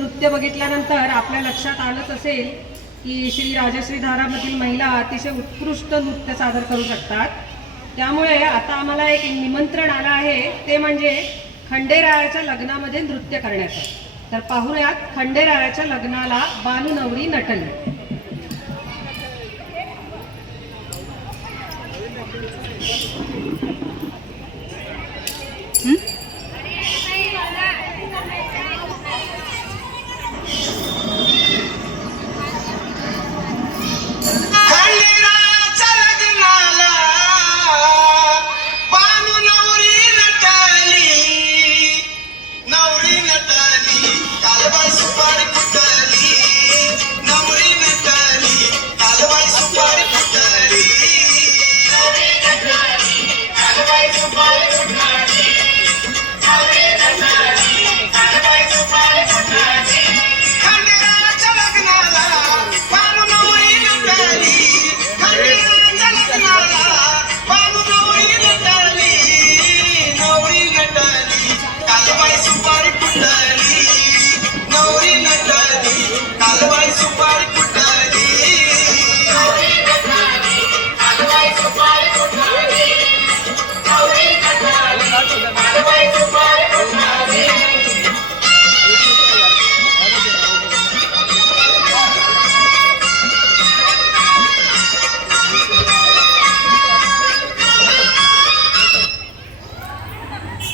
नृत्य बघितल्यानंतर आपल्या लक्षात आलंच असेल की श्री राजश्री धारामधील महिला अतिशय उत्कृष्ट नृत्य सादर करू शकतात। त्यामुळे आता आम्हाला एक निमंत्रण आलं आहे, ते म्हणजे खंडेरायाच्या लग्नामध्ये नृत्य करण्याचं। तर पाहूयात खंडेरायाच्या लग्नाला बालू नवरी नटली।